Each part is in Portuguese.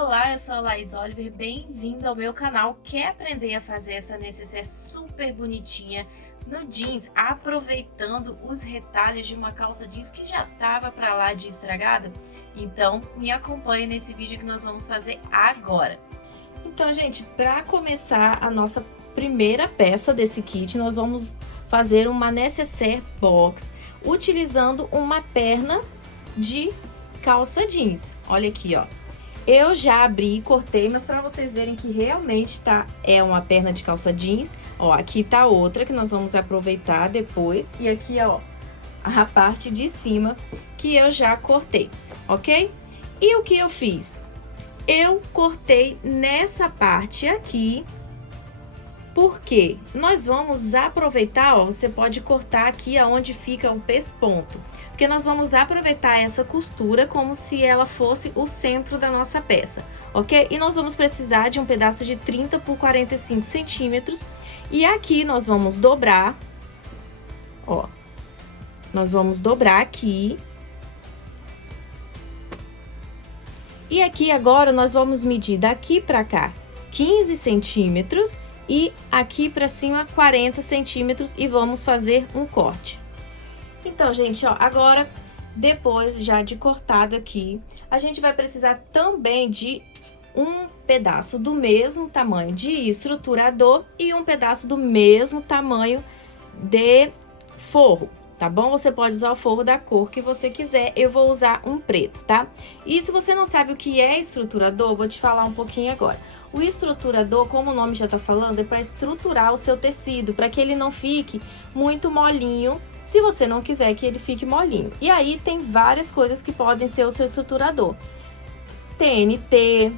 Olá, eu sou a Laís Oliver, bem-vindo ao meu canal. Quer aprender a fazer essa necessaire super bonitinha no jeans, aproveitando os retalhos de uma calça jeans que já tava pra lá de estragada? Então, me acompanhe nesse vídeo que nós vamos fazer agora. Então, gente, para começar a nossa primeira peça desse kit, nós vamos fazer uma necessaire box utilizando uma perna de calça jeans. Olha aqui, ó. Eu já abri e cortei, mas para vocês verem que realmente é uma perna de calça jeans. Ó, aqui tá outra que nós vamos aproveitar depois. E aqui, ó, a parte de cima que eu já cortei, ok? E o que eu fiz? Eu cortei nessa parte aqui, porque nós vamos aproveitar, ó, você pode cortar aqui aonde fica o pesponto. Porque nós vamos aproveitar essa costura como se ela fosse o centro da nossa peça, ok? E nós vamos precisar de um pedaço de 30 por 45 centímetros. E aqui nós vamos dobrar, ó. Nós vamos dobrar aqui. E aqui agora nós vamos medir daqui pra cá 15 centímetros e aqui pra cima 40 centímetros e vamos fazer um corte. Então, gente, ó, agora, depois já de cortado aqui, a gente vai precisar também de um pedaço do mesmo tamanho de estruturador e um pedaço do mesmo tamanho de forro, tá bom? Você pode usar o forro da cor que você quiser, eu vou usar um preto, tá? E se você não sabe o que é estruturador, vou te falar um pouquinho agora. O estruturador, como o nome já tá falando, é para estruturar o seu tecido, para que ele não fique muito molinho, se você não quiser que ele fique molinho. E aí tem várias coisas que podem ser o seu estruturador. TNT,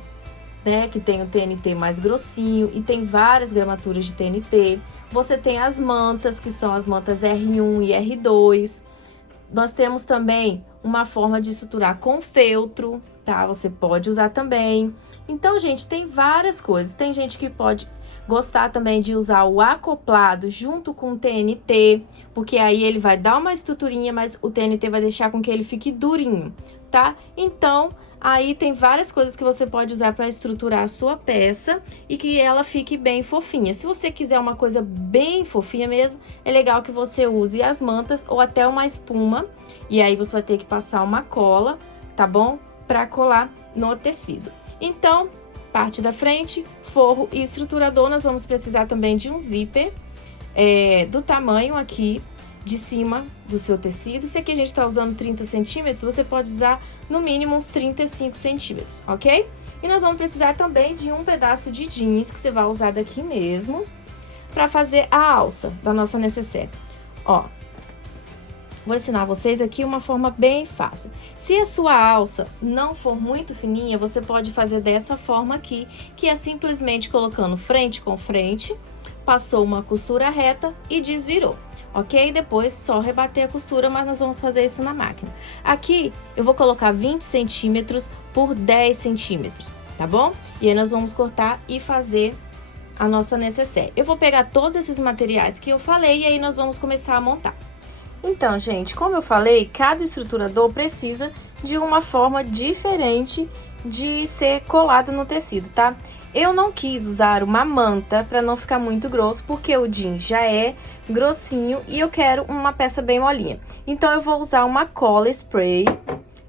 né, que tem o TNT mais grossinho e tem várias gramaturas de TNT. Você tem as mantas, que são as mantas R1 e R2. Nós temos também uma forma de estruturar com feltro, tá? Você pode usar também. Então, gente, tem várias coisas. Tem gente que pode gostar também de usar o acoplado junto com o TNT, porque aí ele vai dar uma estruturinha, mas o TNT vai deixar com que ele fique durinho, tá? Então, aí tem várias coisas que você pode usar para estruturar a sua peça e que ela fique bem fofinha. Se você quiser uma coisa bem fofinha mesmo, é legal que você use as mantas ou até uma espuma. E aí você vai ter que passar uma cola, tá bom? Para colar no tecido. Então, parte da frente, forro e estruturador. Nós vamos precisar também de um zíper do tamanho aqui de cima do seu tecido. Se aqui a gente tá usando 30 centímetros, você pode usar no mínimo uns 35 centímetros, ok? E nós vamos precisar também de um pedaço de jeans que você vai usar daqui mesmo para fazer a alça da nossa necessaire. Ó, vou ensinar vocês aqui uma forma bem fácil. Se a sua alça não for muito fininha, você pode fazer dessa forma aqui, que é simplesmente colocando frente com frente, passou uma costura reta e desvirou. Ok? Depois só rebater a costura, mas nós vamos fazer isso na máquina. Aqui eu vou colocar 20 centímetros por 10 centímetros, tá bom? E aí nós vamos cortar e fazer a nossa necessaire. Eu vou pegar todos esses materiais que eu falei e aí nós vamos começar a montar. Então, gente, como eu falei, cada estruturador precisa de uma forma diferente de ser colado no tecido, tá? Eu não quis usar uma manta para não ficar muito grosso, porque o jeans já é grossinho e eu quero uma peça bem molinha. Então, eu vou usar uma cola spray,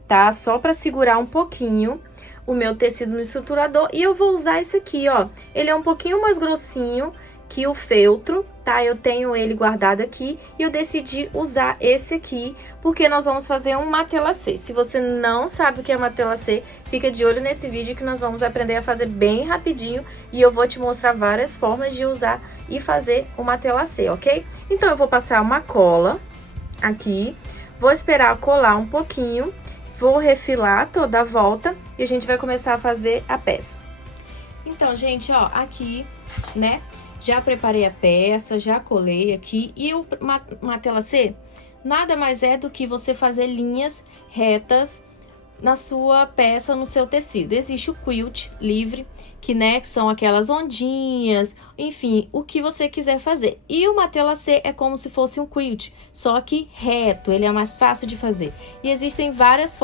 tá? Só para segurar um pouquinho o meu tecido no estruturador. E eu vou usar esse aqui, ó. Ele é um pouquinho mais grossinho que o feltro, tá? Eu tenho ele guardado aqui e eu decidi usar esse aqui porque nós vamos fazer um matelassé. Se você não sabe o que é matelassé, fica de olho nesse vídeo que nós vamos aprender a fazer bem rapidinho e eu vou te mostrar várias formas de usar e fazer o matelassé, ok? Então, eu vou passar uma cola aqui, vou esperar colar um pouquinho, vou refilar toda a volta e a gente vai começar a fazer a peça. Então, gente, ó, aqui, né? Já preparei a peça, já colei aqui. E o matelassé nada mais é do que você fazer linhas retas na sua peça, no seu tecido. Existe o quilt livre, que, né, são aquelas ondinhas, enfim, o que você quiser fazer. E o matelassé é como se fosse um quilt, só que reto, ele é mais fácil de fazer. E existem várias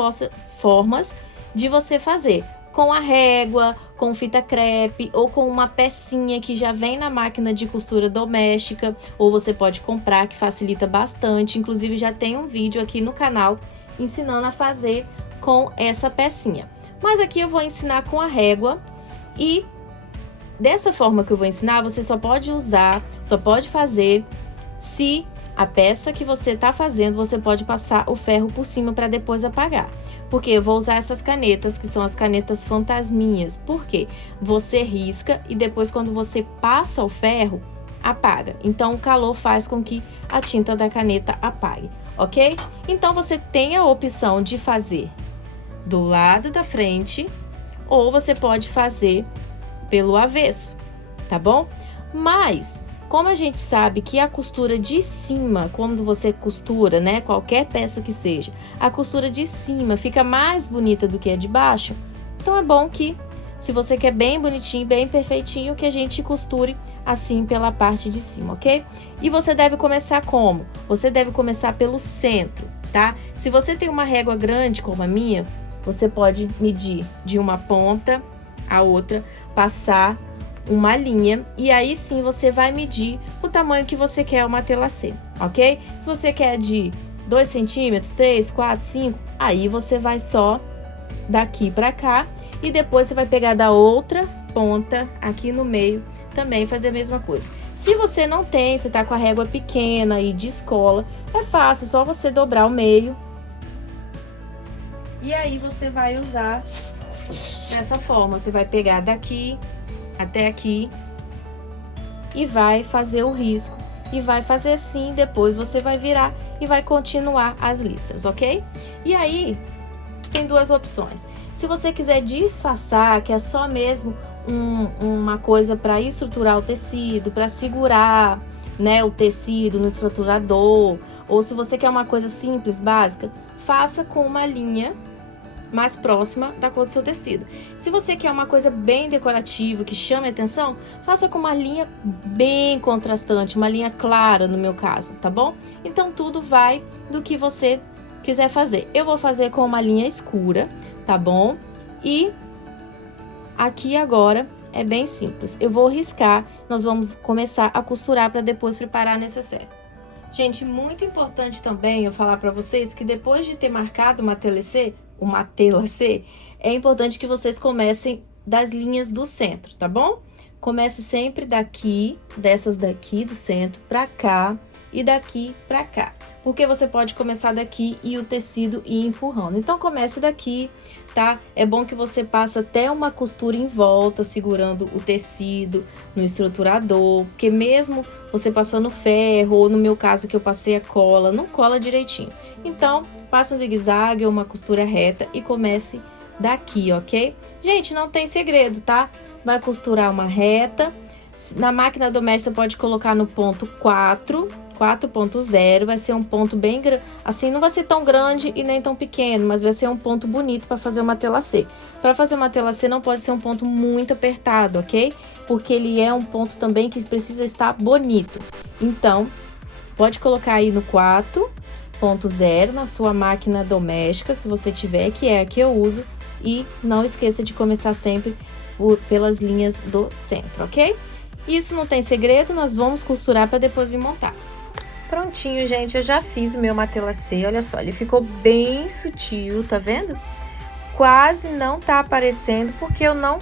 formas de você fazer. com a régua, com fita crepe ou com uma pecinha que já vem na máquina de costura doméstica, ou você pode comprar, que facilita bastante. Inclusive já tem um vídeo aqui no canal ensinando a fazer com essa pecinha. Mas aqui eu vou ensinar com a régua, e dessa forma que eu vou ensinar, você só pode usar, só pode fazer se a peça que você tá fazendo, você pode passar o ferro por cima para depois apagar. Porque eu vou usar essas canetas, que são as canetas fantasminhas. Por quê? Você risca e depois, quando você passa o ferro, apaga. Então, o calor faz com que a tinta da caneta apague, ok? Então, você tem a opção de fazer do lado da frente, ou você pode fazer pelo avesso, tá bom? Mas como a gente sabe que a costura de cima, quando você costura, né, qualquer peça que seja, a costura de cima fica mais bonita do que a de baixo, então é bom que, se você quer bem bonitinho, bem perfeitinho, que a gente costure assim pela parte de cima, ok? E você deve começar como? Você deve começar pelo centro, tá? Se você tem uma régua grande como a minha, você pode medir de uma ponta a outra, passar uma linha, e aí sim você vai medir o tamanho que você quer o matelassê, ok? Se você quer de 2 centímetros, 3, 4, 5, aí você vai só daqui pra cá, e depois você vai pegar da outra ponta aqui no meio, também fazer a mesma coisa. Se você não tem, você tá com a régua pequena e de escola, é fácil, só você dobrar o meio, e aí você vai usar dessa forma, você vai pegar daqui até aqui e vai fazer o risco, e vai fazer assim, depois você vai virar e vai continuar as listras, ok? E aí tem duas opções. Se você quiser disfarçar, que é só mesmo uma coisa para estruturar o tecido, para segurar, né, o tecido no estruturador, ou se você quer uma coisa simples, básica, faça com uma linha mais próxima da cor do seu tecido. Se você quer uma coisa bem decorativa, que chame a atenção, faça com uma linha bem contrastante, uma linha clara no meu caso, tá bom? Então tudo vai do que você quiser fazer. Eu vou fazer com uma linha escura, tá bom? E aqui agora é bem simples. Eu vou riscar, nós vamos começar a costurar para depois preparar a necessaire. Gente, muito importante também eu falar para vocês que depois de ter marcado uma telacê, é importante que vocês comecem das linhas do centro, tá bom? Comece sempre daqui, dessas daqui do centro pra cá e daqui pra cá, porque você pode começar daqui e o tecido ir empurrando. Então comece daqui, tá? É bom que você passe até uma costura em volta, segurando o tecido no estruturador, porque mesmo você passando ferro, ou no meu caso que eu passei a cola, não cola direitinho. Então, passe um zigue-zague ou uma costura reta e comece daqui, ok? Gente, não tem segredo, tá? Vai costurar uma reta. Na máquina doméstica, você pode colocar no ponto 4.0, vai ser um ponto bem grande, assim, não vai ser tão grande e nem tão pequeno, mas vai ser um ponto bonito para fazer uma telacê. Para fazer uma telacê não pode ser um ponto muito apertado, ok? Porque ele é um ponto também que precisa estar bonito. Então, pode colocar aí no 4.0 na sua máquina doméstica, se você tiver, que é a que eu uso, e não esqueça de começar sempre pelas linhas do centro, ok? Isso não tem segredo, nós vamos costurar para depois vir montar. Prontinho, gente, eu já fiz o meu matelassê, olha só, ele ficou bem sutil, tá vendo? Quase não tá aparecendo, porque eu não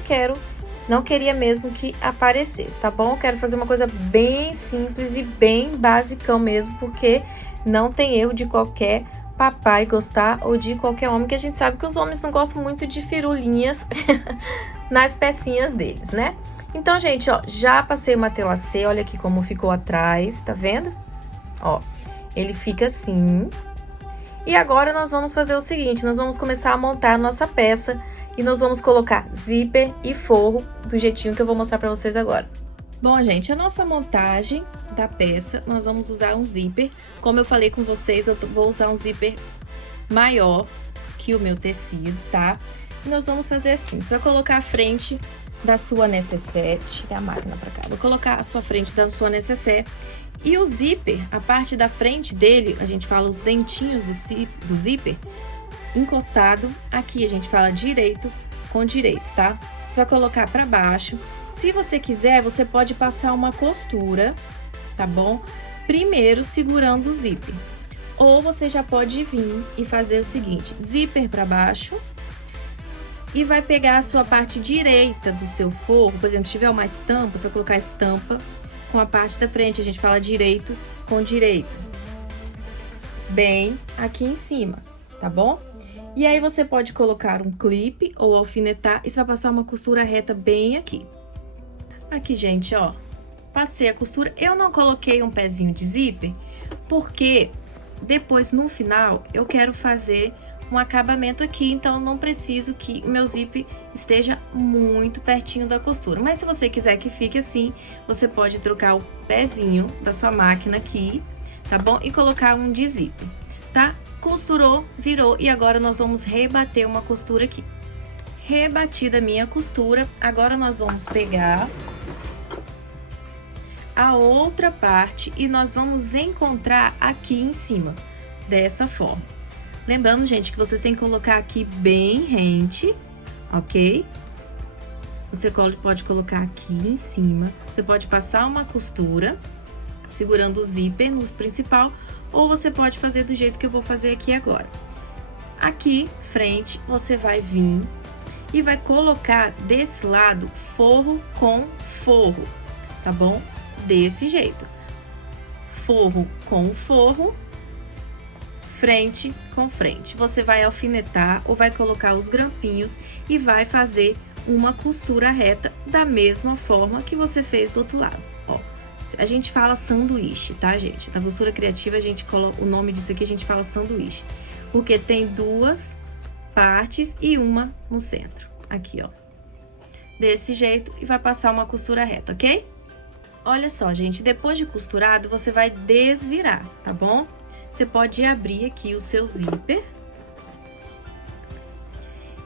queria mesmo que aparecesse, tá bom? Eu quero fazer uma coisa bem simples e bem basicão mesmo, porque não tem erro de qualquer papai gostar, ou de qualquer homem, que a gente sabe que os homens não gostam muito de firulinhas nas pecinhas deles, né? Então, gente, ó, já passei o matelassê, olha aqui como ficou atrás, tá vendo? Ó, ele fica assim. E agora nós vamos fazer o seguinte, nós vamos começar a montar a nossa peça e nós vamos colocar zíper e forro do jeitinho que eu vou mostrar pra vocês agora. Bom, gente, a nossa montagem da peça, nós vamos usar um zíper. Como eu falei com vocês, eu vou usar um zíper maior que o meu tecido, tá? E nós vamos fazer assim, você vai colocar a frente da sua necessaire, tirar a máquina pra cá, vou colocar a sua frente da sua necessaire, e o zíper, a parte da frente dele, a gente fala os dentinhos do zíper, encostado, aqui a gente fala direito com direito, tá? Você vai colocar pra baixo. Se você quiser, você pode passar uma costura, tá bom? Primeiro segurando o zíper. Ou você já pode vir e fazer o seguinte, zíper pra baixo. E vai pegar a sua parte direita do seu forro, por exemplo, se tiver uma estampa, você vai colocar a estampa com a parte da frente, a gente fala direito com direito. Bem aqui em cima, tá bom? E aí você pode colocar um clipe ou alfinetar e você vai passar uma costura reta bem aqui. Aqui, gente, ó, passei a costura. Eu não coloquei um pezinho de zíper, porque depois, no final, eu quero fazer um acabamento aqui, então não preciso que o meu zíper esteja muito pertinho da costura. Mas se você quiser que fique assim, você pode trocar o pezinho da sua máquina aqui, tá bom? E colocar um de zíper, tá? Costurou, virou e agora nós vamos rebater uma costura aqui. Rebatida a minha costura, agora nós vamos pegar a outra parte e nós vamos encontrar aqui em cima, dessa forma. Lembrando, gente, que vocês têm que colocar aqui bem rente, ok? Você pode colocar aqui em cima, você pode passar uma costura, segurando o zíper no principal, ou você pode fazer do jeito que eu vou fazer aqui agora. Aqui, frente, você vai vir e vai colocar desse lado forro com forro, tá bom? Desse jeito. Forro com forro, frente com frente. Você vai alfinetar ou vai colocar os grampinhos e vai fazer uma costura reta da mesma forma que você fez do outro lado. Ó, a gente fala sanduíche, tá, gente? Na costura criativa, a gente coloca o nome disso aqui, a gente fala sanduíche, porque tem duas partes e uma no centro. Aqui, ó. Desse jeito e vai passar uma costura reta, ok? Olha só, gente, depois de costurado, você vai desvirar, tá bom? Você pode abrir aqui o seu zíper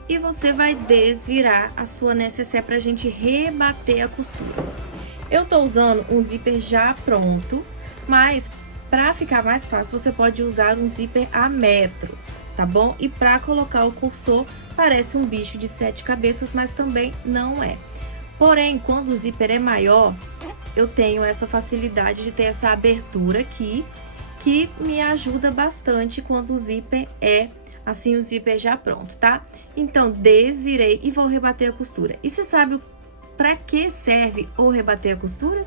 e você vai desvirar a sua necessaire pra gente rebater a costura. Eu tô usando um zíper já pronto, mas pra ficar mais fácil, você pode usar um zíper a metro, tá bom? E pra colocar o cursor, parece um bicho de 7 cabeças, mas também não é. Porém, quando o zíper é maior, eu tenho essa facilidade de ter essa abertura aqui, que me ajuda bastante quando o zíper é assim, o zíper já pronto, tá? Então, desvirei e vou rebater a costura. E você sabe para que serve o rebater a costura?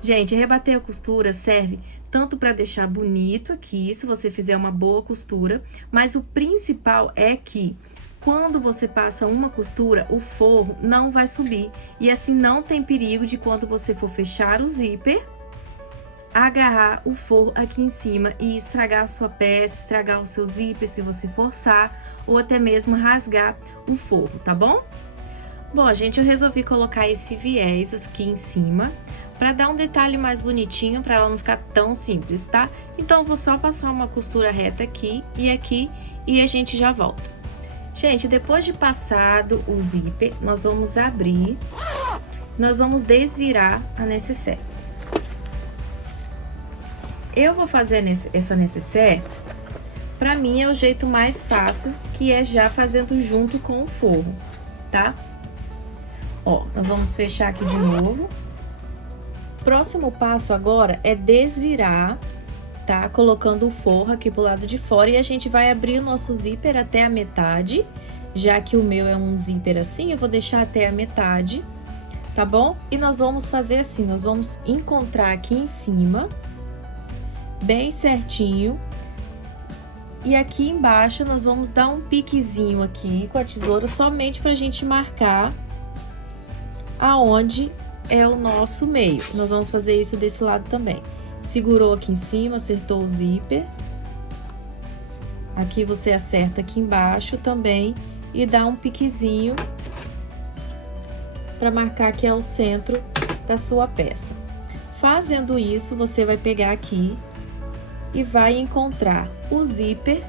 Gente, rebater a costura serve tanto para deixar bonito aqui, se você fizer uma boa costura, mas o principal é que quando você passa uma costura, o forro não vai subir. E assim não tem perigo de quando você for fechar o zíper, agarrar o forro aqui em cima e estragar a sua peça, estragar o seu zíper se você forçar, ou até mesmo rasgar o forro, tá bom? Bom, gente, eu resolvi colocar esse viés aqui em cima para dar um detalhe mais bonitinho, para ela não ficar tão simples, tá? Então, eu vou só passar uma costura reta aqui e a gente já volta. Gente, depois de passado o zíper, nós vamos abrir, nós vamos desvirar a necessaire. Eu vou fazer essa necessaire, pra mim é o jeito mais fácil, que é já fazendo junto com o forro, tá? Ó, nós vamos fechar aqui de novo. Próximo passo agora é desvirar, tá? Colocando o forro aqui pro lado de fora e a gente vai abrir o nosso zíper até a metade, já que o meu é um zíper assim, eu vou deixar até a metade, tá bom? E nós vamos fazer assim, nós vamos encontrar aqui em cima, bem certinho, e aqui embaixo nós vamos dar um piquezinho aqui com a tesoura, somente pra gente marcar aonde é o nosso meio. Nós vamos fazer isso desse lado também. Segurou aqui em cima, acertou o zíper. Aqui você acerta aqui embaixo também e dá um piquezinho para marcar que é o centro da sua peça. Fazendo isso, você vai pegar aqui e vai encontrar o zíper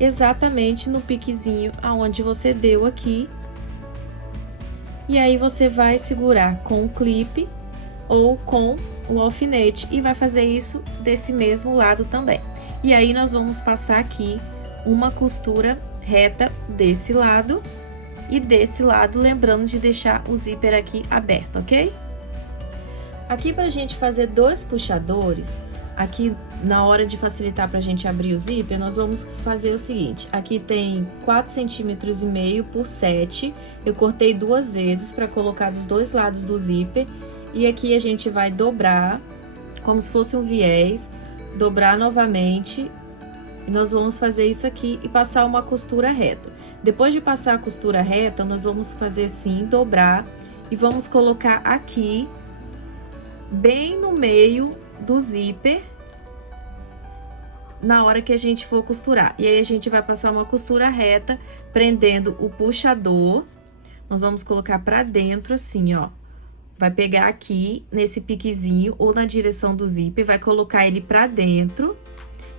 exatamente no piquezinho aonde você deu aqui. E aí, você vai segurar com o clipe ou com o alfinete e vai fazer isso desse mesmo lado também. E aí, nós vamos passar aqui uma costura reta desse lado e desse lado, lembrando de deixar o zíper aqui aberto, ok? Aqui pra gente fazer 2 puxadores, aqui na hora de facilitar pra gente abrir o zíper, nós vamos fazer o seguinte, aqui tem 4,5 cm por 7, eu cortei 2 vezes para colocar dos 2 lados do zíper, e aqui a gente vai dobrar, como se fosse um viés, dobrar novamente, e nós vamos fazer isso aqui e passar uma costura reta. Depois de passar a costura reta, nós vamos fazer assim, dobrar, e vamos colocar aqui, bem no meio do zíper, na hora que a gente for costurar. E aí, a gente vai passar uma costura reta, prendendo o puxador. Nós vamos colocar pra dentro assim, ó. Vai pegar aqui, nesse piquezinho, ou na direção do zíper, vai colocar ele pra dentro,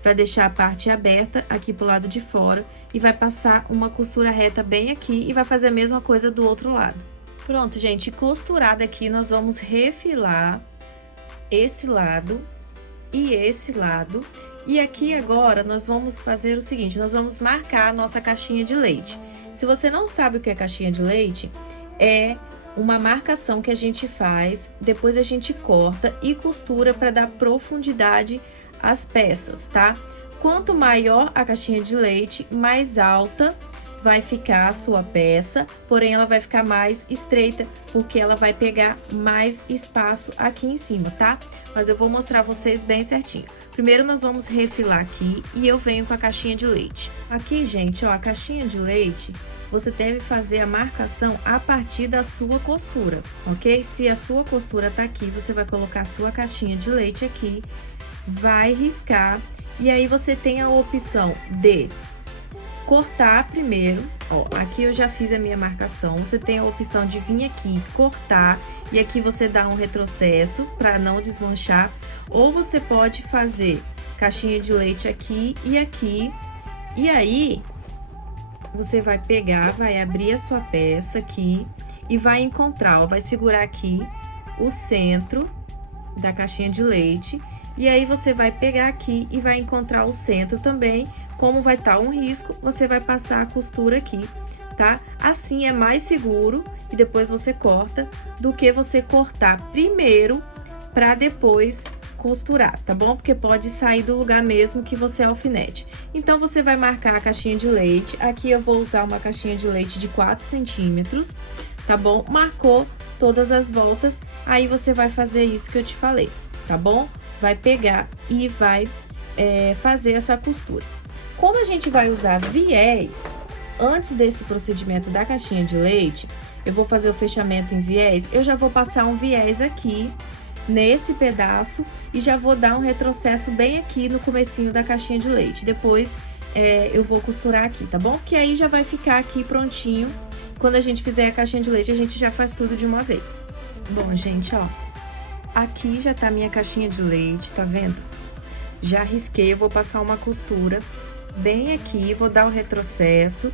pra deixar a parte aberta aqui pro lado de fora. E vai passar uma costura reta bem aqui e vai fazer a mesma coisa do outro lado. Pronto, gente, costurada aqui, nós vamos refilar esse lado e esse lado. E aqui agora nós vamos fazer o seguinte, nós vamos marcar a nossa caixinha de leite. Se você não sabe o que é caixinha de leite, é uma marcação que a gente faz, depois a gente corta e costura para dar profundidade às peças, tá? Quanto maior a caixinha de leite, mais alta vai ficar a sua peça, porém ela vai ficar mais estreita, porque ela vai pegar mais espaço aqui em cima, tá? Mas eu vou mostrar vocês bem certinho. Primeiro nós vamos refilar aqui e eu venho com a caixinha de leite. Aqui, gente, ó, a caixinha de leite, você deve fazer a marcação a partir da sua costura, ok? Se a sua costura tá aqui, você vai colocar a sua caixinha de leite aqui, vai riscar, e aí você tem a opção de cortar primeiro, ó, aqui eu já fiz a minha marcação, você tem a opção de vir aqui, cortar, e aqui você dá um retrocesso para não desmanchar, ou você pode fazer caixinha de leite aqui, e aí você vai pegar, vai abrir a sua peça aqui, e vai encontrar, ó, vai segurar aqui o centro da caixinha de leite, e aí você vai pegar aqui e vai encontrar o centro também. Como vai estar um risco, você vai passar a costura aqui, tá? Assim é mais seguro e depois você corta, do que você cortar primeiro para depois costurar, tá bom? Porque pode sair do lugar mesmo que você alfinete. Então, você vai marcar a caixinha de leite. Aqui eu vou usar uma caixinha de leite de 4 centímetros, tá bom? Marcou todas as voltas, aí você vai fazer isso que eu te falei, tá bom? Vai pegar e vai fazer essa costura. Como a gente vai usar viés, antes desse procedimento da caixinha de leite, eu vou fazer o fechamento em viés, eu já vou passar um viés aqui, nesse pedaço, e já vou dar um retrocesso bem aqui no comecinho da caixinha de leite. Depois, eu vou costurar aqui, tá bom? Que aí já vai ficar aqui prontinho. Quando a gente fizer a caixinha de leite, a gente já faz tudo de uma vez. Bom, gente, ó, aqui já tá a minha caixinha de leite, tá vendo? Já risquei, eu vou passar uma costura bem aqui, vou dar o retrocesso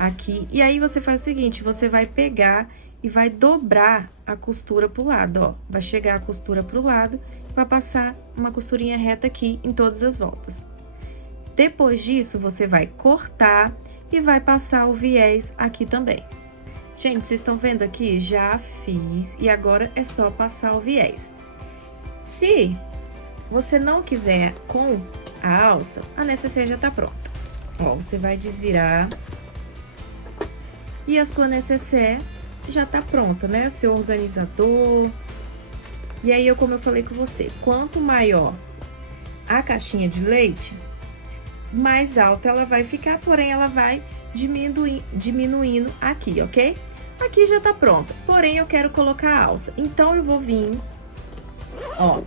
aqui, e aí você faz o seguinte, você vai pegar e vai dobrar a costura pro lado, ó, vai chegar a costura pro lado, e vai passar uma costurinha reta aqui em todas as voltas. Depois disso, você vai cortar e vai passar o viés aqui também. Gente, vocês estão vendo aqui? Já fiz, e agora é só passar o viés. Se você não quiser com a alça, a necessaire já tá pronta. Ó, você vai desvirar e a sua necessaire já tá pronta, né? Seu organizador. E aí, como eu falei com você, quanto maior a caixinha de leite, mais alta ela vai ficar, porém ela vai diminuindo aqui, ok? Aqui já tá pronta, porém eu quero colocar a alça. Então, eu vou vir, ó,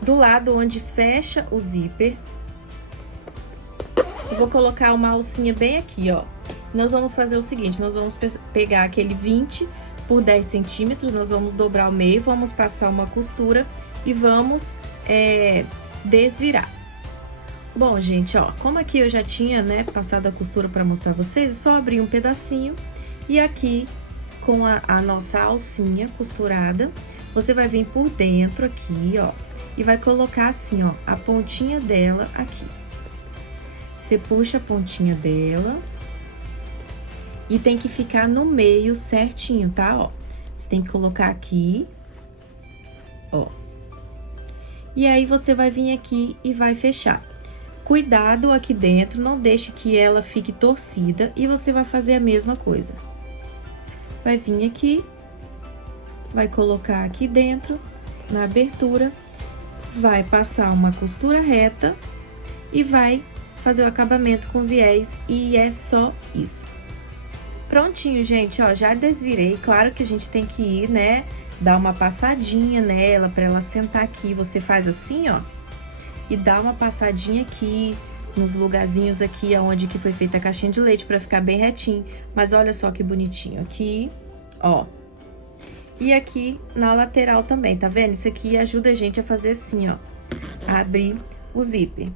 do lado onde fecha o zíper, eu vou colocar uma alcinha bem aqui, ó. Nós vamos fazer o seguinte, nós vamos pegar aquele 20 por 10 centímetros, nós vamos dobrar o meio, vamos passar uma costura e vamos desvirar. Bom, gente, ó, como aqui eu já tinha, né, passado a costura para mostrar vocês, eu só abri um pedacinho e aqui com a nossa alcinha costurada, você vai vir por dentro aqui, ó, e vai colocar assim, ó, a pontinha dela aqui. Você puxa a pontinha dela E tem que ficar no meio certinho, tá? Ó, você tem que colocar aqui, ó. E aí, você vai vir aqui e vai fechar. Cuidado aqui dentro, não deixe que ela fique torcida e você vai fazer a mesma coisa. Vai vir aqui, vai colocar aqui dentro, na abertura, vai passar uma costura reta e vai fazer o acabamento com viés e é só isso. Prontinho, gente, ó, já desvirei. Claro que a gente tem que ir, né, dar uma passadinha nela pra ela sentar aqui. Você faz assim, ó, e dá uma passadinha aqui, nos lugarzinhos aqui onde que foi feita a caixinha de leite pra ficar bem retinho. Mas olha só que bonitinho aqui, ó. E aqui na lateral também, tá vendo? Isso aqui ajuda a gente a fazer assim, ó, a abrir o zíper.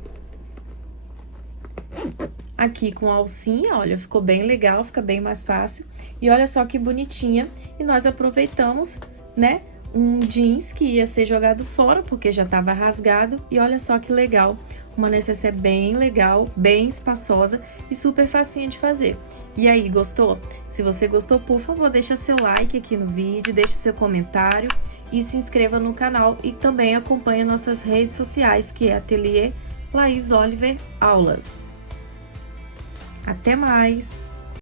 Aqui com a alcinha, olha, ficou bem legal, fica bem mais fácil. E olha só que bonitinha. E nós aproveitamos, né, um jeans que ia ser jogado fora, porque já tava rasgado. E olha só que legal, uma necessaire bem legal, bem espaçosa e super facinha de fazer. E aí, gostou? Se você gostou, por favor, deixa seu like aqui no vídeo, deixa seu comentário e se inscreva no canal. E também acompanhe nossas redes sociais, que é Ateliê Laís Oliver Aulas. Até mais!